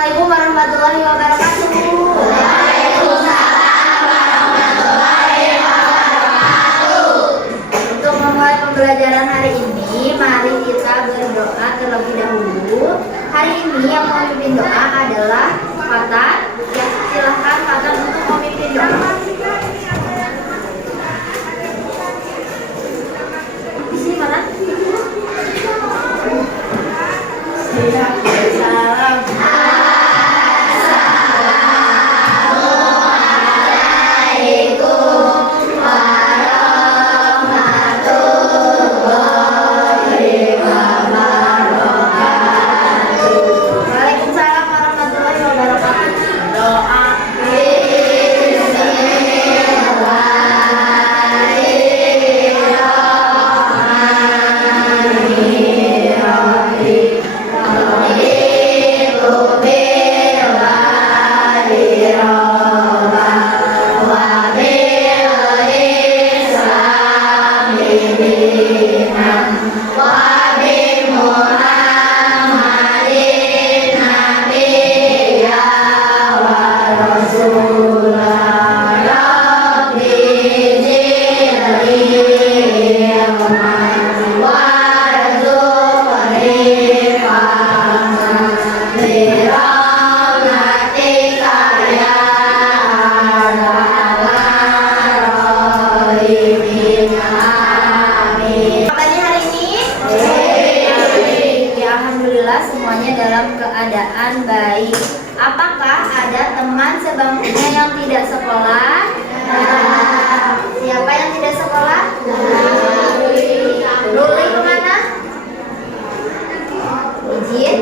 Assalamualaikum warahmatullahi wabarakatuh. Waalaikumsalam warahmatullahi wabarakatuh. Untuk memulai pembelajaran hari ini, mari kita berdoa terlebih dahulu. Hari ini yang memimpin doa adalah Fatan. Ya, silahkan Fatan untuk memimpin doa. Di sini mana? Salam. Waalaikumsalam warahmatullahi wabarakatuh. Doa. Semuanya dalam keadaan baik. Apakah ada teman sebangkunya yang tidak sekolah? Siapa yang tidak sekolah? Ruli kemana? Izin.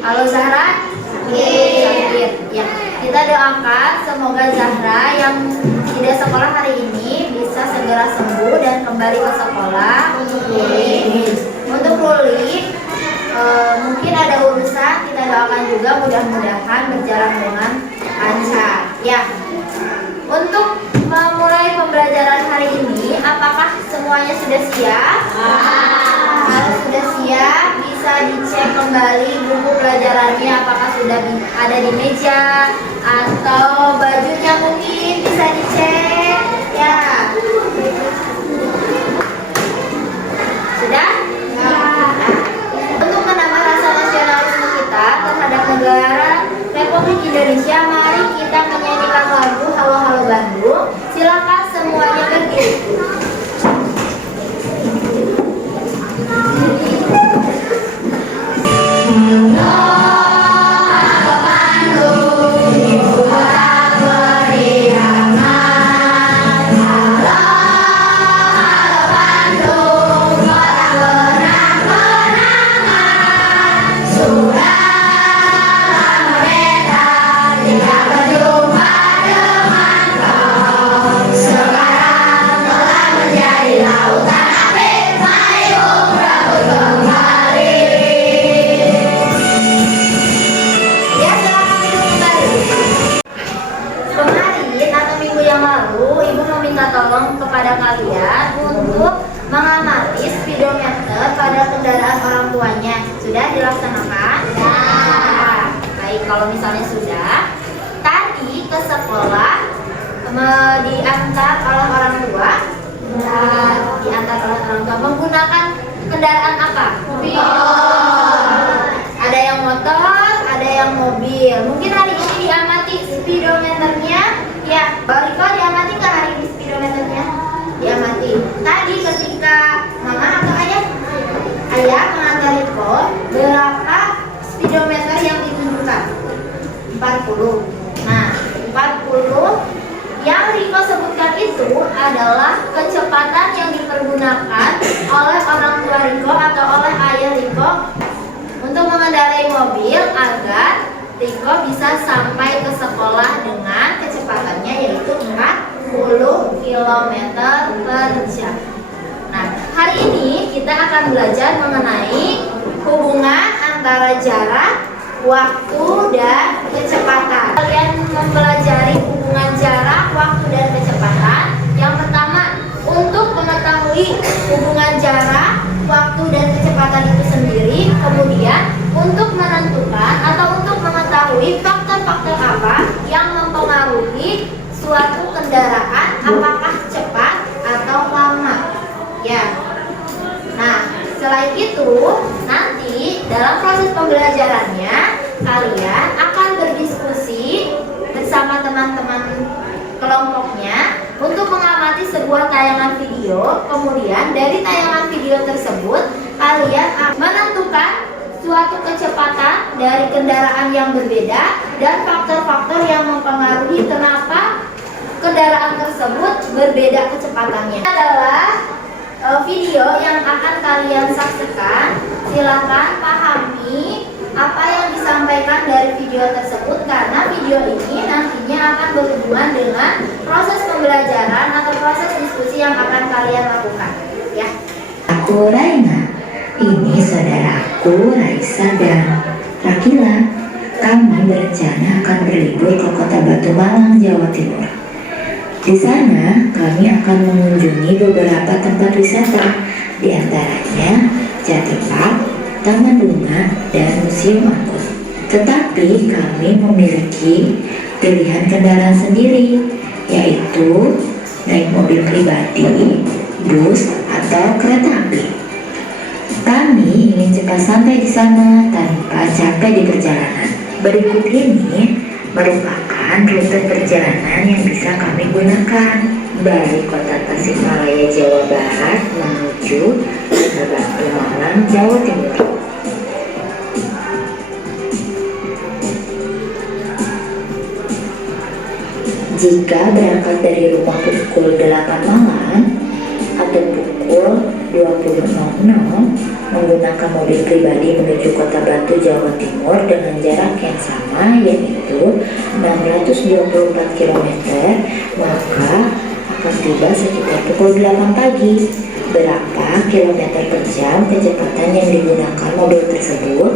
Halo Zahra? Sakit. Ya. Kita doakan semoga Zahra yang tidak sekolah hari ini bisa segera sembuh dan kembali ke sekolah. Untuk Ruli, mungkin ada urusan, kita doakan juga mudah-mudahan berjalan dengan lancar. Ya, untuk memulai pembelajaran hari ini, apakah semuanya sudah siap? Kalau sudah siap, bisa dicek kembali buku pelajarannya apakah sudah ada di meja atau bajunya mungkin bisa dicek. Ya, sudah? Terhadap negara Republik Indonesia, mari kita menyanyikan lagu Halo Halo Bandung. Silakan semuanya berdiri. Tolong kepada kalian untuk mengamati speedometer pada kendaraan orang tuanya. Sudah dilaksanakan? Ya. Baik, kalau misalnya sudah, tadi ke sekolah diantar oleh orang tua. Diantar oleh orang tua menggunakan kendaraan apa? Mobil. Ada yang motor, ada yang mobil. Mungkin hari ini diamati speedometernya. Ya, Riko diamati nggak hari ini speedometernya? Diamati. Tadi ketika mama atau ayah mengantar Riko, berapa speedometer yang ditunjukkan? 40. Nah, 40 yang Riko sebutkan itu adalah kecepatan yang dipergunakan oleh orang tua Riko atau oleh ayah Riko untuk mengendarai mobil agar Riko bisa sampai ke sekolah dengan kecepatannya yaitu 40 km per jam. Nah, hari ini kita akan belajar mengenai hubungan antara jarak, waktu, dan kecepatan. Kalian mempelajari hubungan jarak, waktu, dan kecepatan. Yang pertama, untuk mengetahui hubungan jarak, waktu, dan kecepatan itu sendiri, kemudian untuk menentukan atau untuk mengetahui faktor-faktor apa yang mempengaruhi suatu kendaraan apakah cepat atau lama? Ya. Nah, selain itu, nanti dalam proses pembelajarannya kalian akan berdiskusi bersama teman-teman kelompoknya untuk mengamati sebuah tayangan video. Kemudian dari tayangan video tersebut kalian akan menentukan suatu kecepatan dari kendaraan yang berbeda dan faktor-faktor yang mempengaruhi kenapa kendaraan tersebut berbeda kecepatannya. Ini adalah video yang akan kalian saksikan. Silakan pahami apa yang disampaikan dari video tersebut, karena video ini nantinya akan berhubungan dengan proses pembelajaran atau proses diskusi yang akan kalian lakukan. Ya. Aku Raina, ini saudaraku Raisa dan Rakila. Kami berencana akan berlibur ke Kota Batu Malang, Jawa Timur. Di sana kami akan mengunjungi beberapa tempat wisata, di antaranya Jati Park, Taman Bunga, dan Museum Angkut. Tetapi kami memiliki pilihan kendaraan sendiri, yaitu naik mobil pribadi, bus, atau kereta api. Kami ingin cepat sampai di sana tanpa capek di perjalanan. Berikut ini merupakan rute perjalanan yang bisa kami gunakan dari Kota Tasikmalaya, Jawa Barat menuju ke Batu Malang, Jawa Timur. Jika berangkat dari rumah pukul 8 malam atau pukul 20.00 menggunakan mobil pribadi menuju Kota Batu, Jawa Timur dengan jarak yang sama, yaitu 624 km, maka akan tiba sekitar pukul 8 pagi. Berapa kilometer per jam kecepatan yang digunakan mobil tersebut?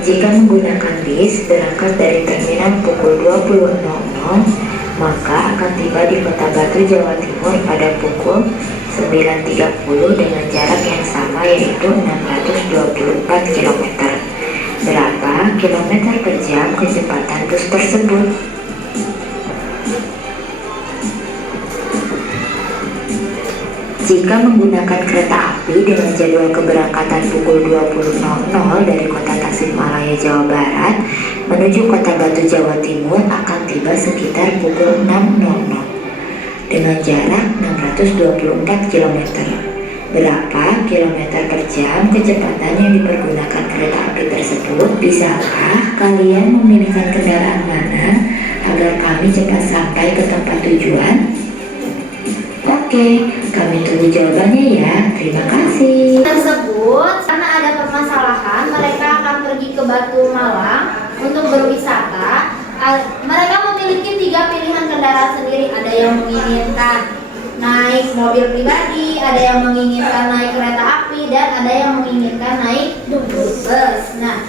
Jika menggunakan bis berangkat dari terminal pukul 20.00, maka akan tiba di Kota Batu, Jawa Timur pada pukul 9.30 dengan jarak yang sama, yaitu 624 km. Berapa kilometer per jam kecepatan bus tersebut? Jika menggunakan kereta api dengan jadwal keberangkatan pukul 20.00 dari Kota Tasikmalaya, Jawa Barat menuju Kota Batu, Jawa Timur akan tiba sekitar pukul 6.00 dengan jarak 624 km. Berapa kilometer per jam kecepatan yang dipergunakan kereta api tersebut? Bisakah kalian memilihkan kendaraan mana agar kami cepat sampai ke tempat tujuan? Oke, kami tunggu jawabannya ya. Terima kasih. Tersebut karena ada permasalahan, mereka akan pergi ke Batu Malang untuk berwisata. Mereka memiliki 3 pilihan kendaraan sendiri. Ada yang menginginkan naik mobil pribadi, ada yang menginginkan naik kereta api, dan ada yang menginginkan naik bus. Nah,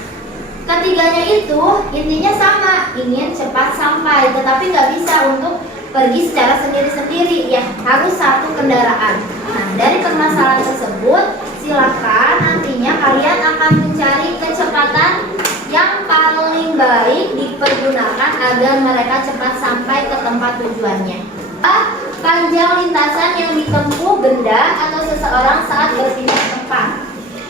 ketiganya itu intinya sama, ingin cepat sampai, tetapi nggak bisa untuk pergi secara sendiri-sendiri, ya harus satu kendaraan. Nah, dari permasalahan tersebut, silakan nantinya kalian akan mencari kecepatan yang paling baik dipergunakan agar mereka cepat sampai ke tempat tujuannya. Panjang lintasan yang ditempuh benda atau seseorang saat berpindah tempat.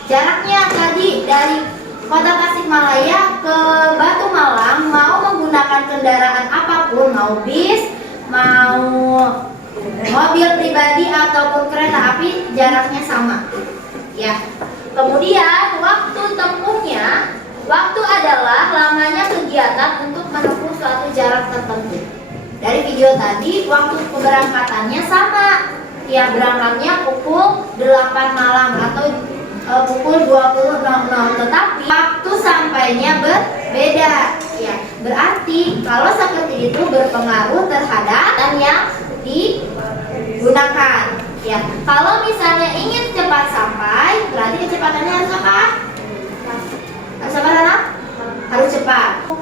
Jaraknya tadi dari Kota Tasikmalaya ke Batu Malang, mau menggunakan kendaraan apapun, mau bis, mau mobil pribadi ataupun kereta api, jaraknya sama. Ya. Kemudian waktu tempuhnya, waktu adalah lamanya kegiatan untuk menempuh suatu jarak tertentu. Dari video tadi, waktu keberangkatannya sama. Ya, berangkatnya pukul 8 malam atau pukul 20.00, tetapi waktu sampainya berbeda. Ya, berarti kalau seperti itu berpengaruh terhadap yang digunakan. Ya, kalau misalnya ingin cepat sampai, berarti kecepatannya harus apa? Harus apa? Harus cepat.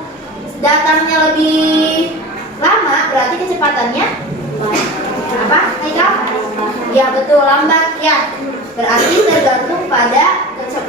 Datangnya lebih lama, berarti kecepatannya apa? Haikal? Ya betul, lambat. Ya, berarti tergantung pada kecepatan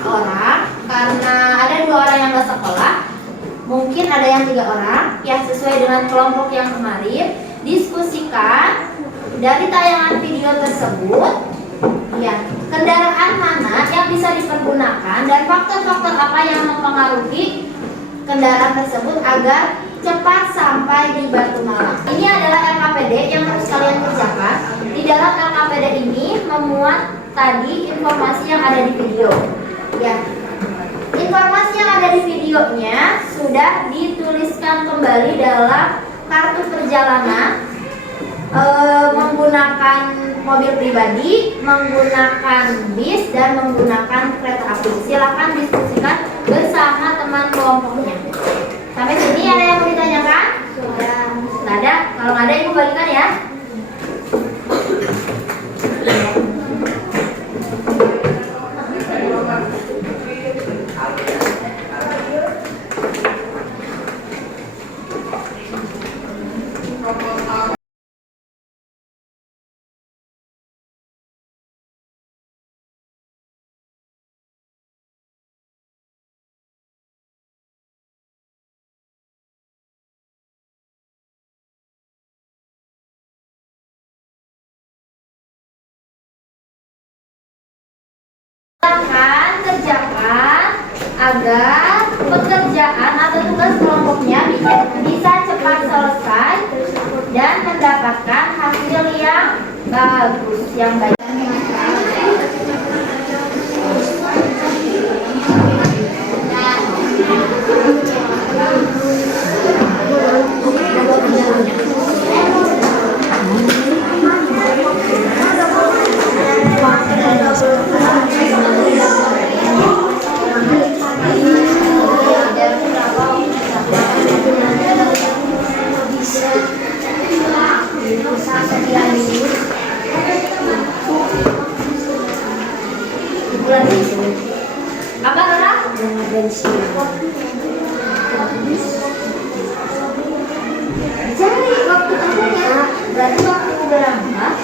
4 orang karena ada 2 orang yang nggak sekolah. Mungkin ada yang 3 orang, ya sesuai dengan kelompok yang kemarin. Diskusikan dari tayangan video tersebut, ya kendaraan mana yang bisa dipergunakan dan faktor-faktor apa yang mempengaruhi kendaraan tersebut agar cepat sampai di Batu Malang. Ini adalah LKPD yang harus kalian kerjakan. Di dalam LKPD ini memuat tadi informasi yang ada di video. Ya, informasi yang ada di videonya sudah dituliskan kembali dalam kartu perjalanan, menggunakan mobil pribadi, menggunakan bis, dan menggunakan kereta api. Silakan diskusikan bersama teman kelompoknya. Sampai sini ada yang mau ditanyakan? Sudah. Nggak ada? Kalau nggak ada, ibu bagikan ya. Kerjakan agar pekerjaan atau tugas kelompoknya bisa cepat selesai dan mendapatkan hasil yang bagus, yang baik. Apa Rara? Cari waktu tempuhnya. Berarti waktu berangkat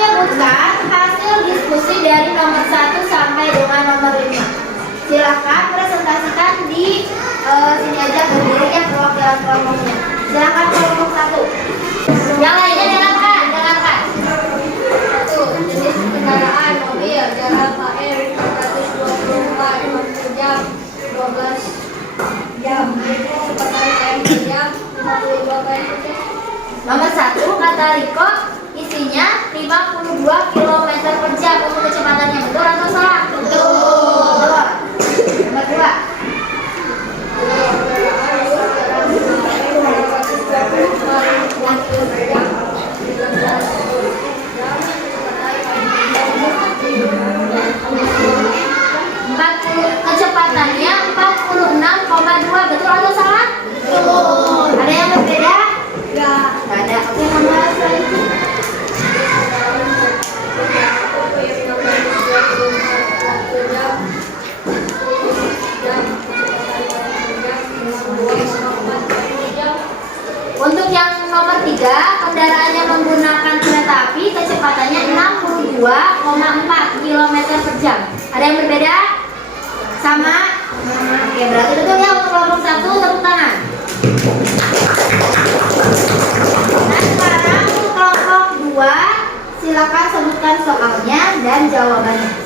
menyebutkan hasil diskusi dari nomor 1 sampai dengan nomor 5. Silakan presentasikan di sini aja berdiri ya perwakilan kelompoknya. Silakan kelompok 1. Yang lainnya dengarkan. 1. Jenis kendaraan mobil jarak KM 424 jam 12 jam. Kecepatan km per jam 52 km per jam. Nomor 1 kata Riko isinya 52 km per jam untuk kecepatannya. Betul atau salah? Betul. Nomor 2. Kecepatannya 46,2. Betul atau salah? Betul. Ada yang berbeda? Enggak ada. Oke, nomor selanjutnya. Untuk yang nomor 3, kendaraannya menggunakan kereta api, kecepatannya 62,4 km per jam. Ada yang berbeda? Sama? Oke, berarti betul ya untuk kelompok 1, tepuk tangan. Nah, sekarang untuk kelompok 2, silakan sebutkan soalnya dan jawabannya.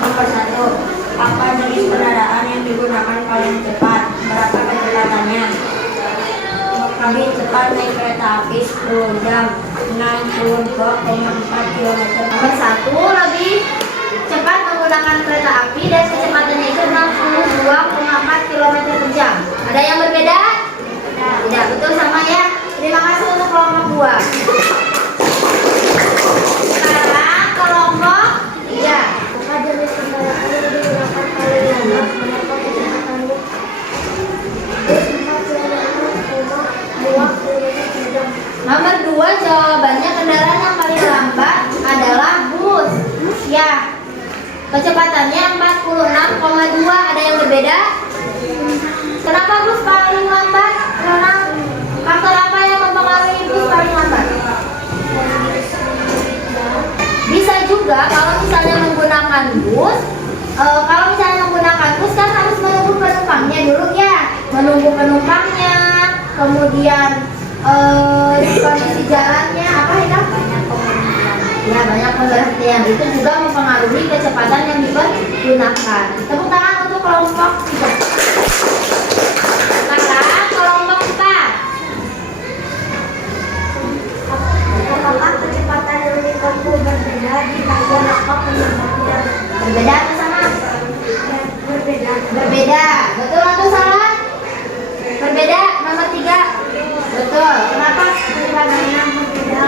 Nomor 1. Apa jenis kendaraan yang digunakan paling cepat? Berapa kecepatannya? Lebih cepat naik kereta api 10 jam 62,4 km. Nomor 1 lebih cepat menggunakan kereta api dan kecepatannya itu 62,4 km per jam. Ada yang berbeda? Tidak, betul sama ya. Terima kasih untuk kelompok 2. Sekarang kelompok 3. Apa jenis kendaraan yang digunakan paling lambat? Berapa kecepatannya? 4,2 km per jam. Nomor 2 jawabannya kendaraan yang paling lambat adalah bus. Ya. Kecepatannya 46,2. Ada yang berbeda? Kenapa bus paling lambat? Karena faktor apa yang mempengaruhi bus paling lambat? Bisa juga kalau misalnya menggunakan bus, kan harus menunggu penumpangnya dulu ya, menunggu penumpangnya, kemudian kondisi jalannya apa ya? Banyak pengertian itu juga mempengaruhi kecepatan yang dipergunakan. Tepuk tangan untuk kelompok 3. Sekarang kelompok 4. Apakah kecepatan yang ditempuh berbeda di beberapa penyebabnya? Berbeda atau sama? Berbeda. Berbeda. Betul atau salah? Berbeda. Nomor 3. Betul. Kenapa? Kecepatannya berbeda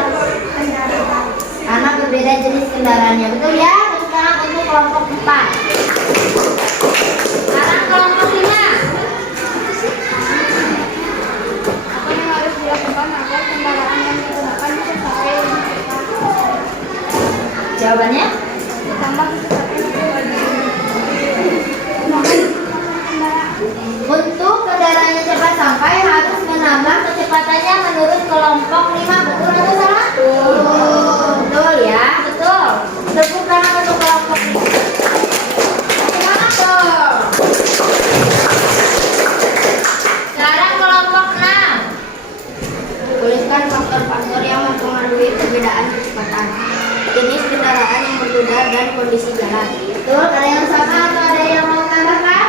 kendaraan. Karena berbeda jenis kendaraannya. Betul ya? Tepuk tangan untuk kelompok 4. Sekarang kelompok 5. Apa yang harus dilakukan agar kendaraan yang digunakan bisa sampai lebih cepat? Jawabannya? Ditambah kecepatan Untuk kendaraannya cepat sampai harus menambah kecepatannya menurut kelompok 5. Betul atau salah? Betul ya, betul. Tepuk tangan untuk kelompok 5. Semangat dong. Sekarang kelompok 6. Tuliskan faktor-faktor yang mempengaruhi perbedaan kecepatan. Jenis kendaraan yang berbeda dan kondisi jalan. Betul, ada yang sama atau ada yang mau tambahkan?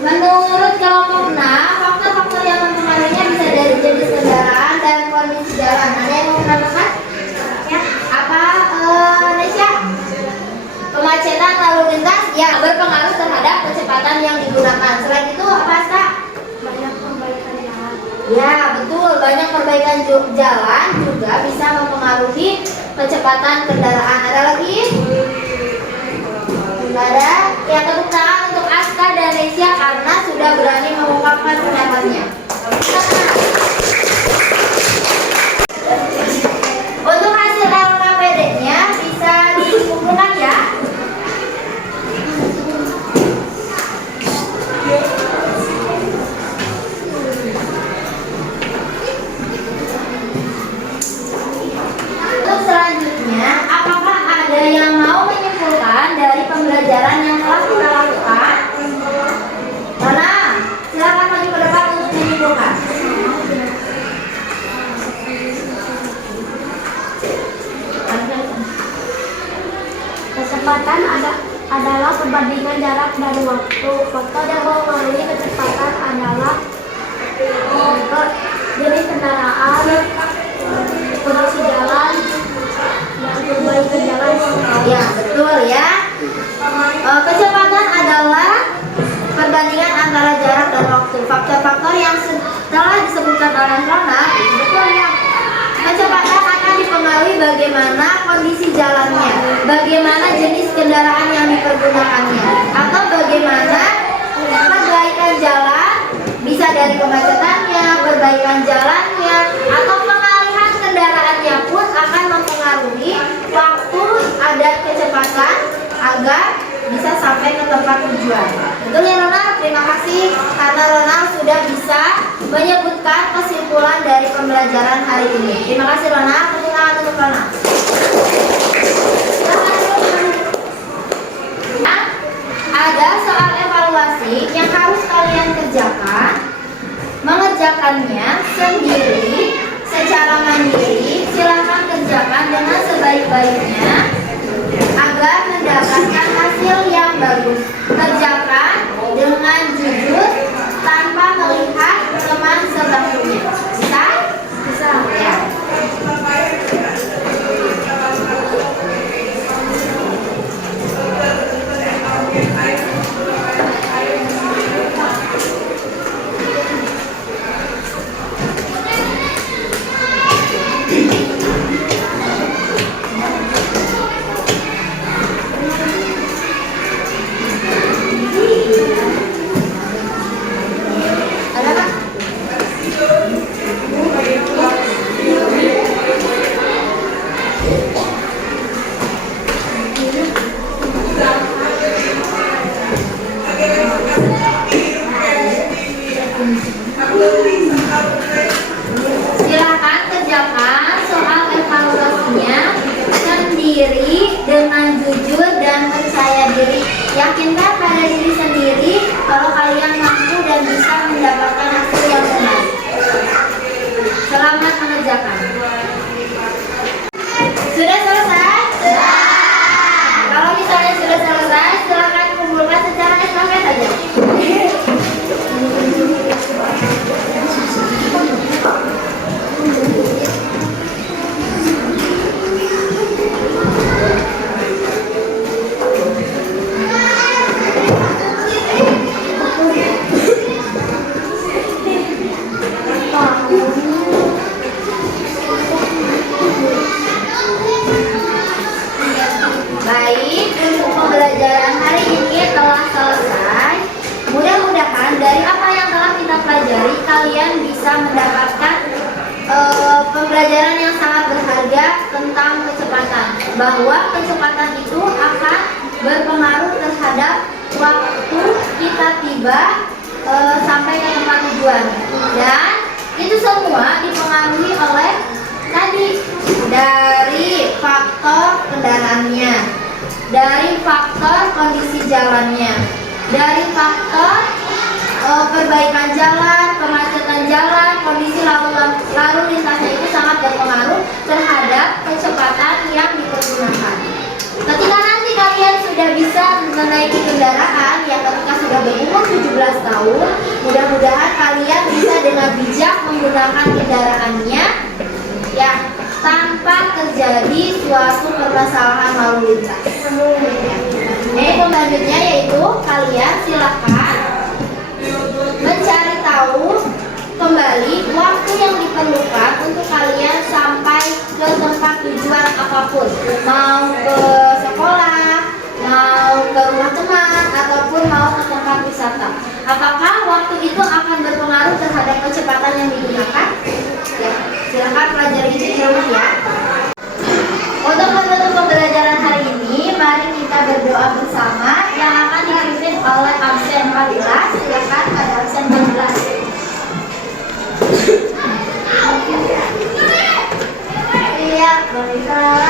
Menurut kelompok 6, faktor-faktor yang mempengaruhinya bisa dari jenis kendaraan dan kondisi jalan. Ada yang mau tambahkan? Ya. Apa, Nesya? Kemacetan lalu lintas yang berpengaruh terhadap kecepatan yang digunakan. Selain itu, apa, Ska? Banyak perbaikan jalan. Ya, betul. Banyak perbaikan jalan juga bisa mempengaruhi kecepatan kendaraan. Ada lagi? Tidak ada? Ya, tepuk tangan untuk Aska dan Nesya karena sudah berani mengungkapkan pendapatnya. Untuk hasil LKPD-nya bisa dikumpulkan ya. Kecepatan adalah perbandingan jarak dan waktu. Faktor yang mempengaruhi kecepatan adalah jenis kendaraan, kondisi jalan, dan perbaikan jalan. Ya, betul ya. Kecepatan adalah perbandingan antara jarak dan waktu. Faktor-faktor yang telah disebutkan oleh Ronald itu betul ya. Kecepatan akan dipengaruhi bagaimana kondisi jalannya, bagaimana jenis kendaraan yang dipergunakannya, atau bagaimana perbaikan jalan, bisa dari kemacetannya, perbaikan jalannya, atau pengalihan kendaraannya pun akan mempengaruhi waktu ada kecepatan agar bisa sampai ke tempat tujuan. Betul ya Ronald? Terima kasih karena Ronald sudah bisa menyebutkan kesimpulan dari pembelajaran hari ini. Terima kasih Ronald. Tepuk tangan untuk Ronald. Ada soal evaluasi yang harus kalian kerjakan. Mengerjakannya sendiri, secara mandiri. Silakan kerjakan dengan sebaik-baiknya agar mendapatkan hasil yang bagus. Kerjakan dengan jujur tanpa melihat teman sebelumnya. Bisa? Bisa. Ya. Ada Kak? Silakan kerjakan soal evaluasinya sendiri dengan jujur dan percaya diri. Yakinkan pada diri sendiri kalau kalian mampu dan bisa mendapatkan hasil yang benar. Selamat mengerjakan. Sudah selesai? Sudah. Kalau misalnya sudah selesai, silakan kumpulkan secara estafet saja. Baik, untuk pembelajaran hari ini telah selesai. Mudah-mudahan dari apa yang telah kita pelajari, kalian bisa mendapatkan pembelajaran yang sangat berharga tentang kecepatan. Bahwa kecepatan itu akan berpengaruh terhadap waktu kita tiba sampai ke tempat tujuan. Dan itu semua dipengaruhi oleh tadi dari faktor kendaraannya, dari faktor kondisi jalannya, dari faktor perbaikan jalan, kemacetan jalan, kondisi lalu lintasnya itu sangat berpengaruh terhadap kecepatan yang dipergunakan. Ketika nanti kalian sudah bisa menaiki kendaraan yang ketika sudah berumur 17 tahun, mudah-mudahan kalian bisa dengan bijak menggunakan kendaraannya ya, tanpa terjadi suatu permasalahan lalu lintas. Selanjutnya yaitu kalian silakan mencari tahu kembali waktu yang diperlukan untuk kalian sampai ke tempat tujuan apapun, mau ke sekolah, mau ke rumah teman, ataupun mau ke tempat wisata. Apakah waktu itu akan berpengaruh terhadap kecepatan yang digunakan? Ya, silakan pelajari itu di rumah ya. Untuk menutup pembelajaran hari ini, mari kita berdoa bersama yang akan dipimpin oleh absen 14. Silakan pada absen 14. Iya, baiklah.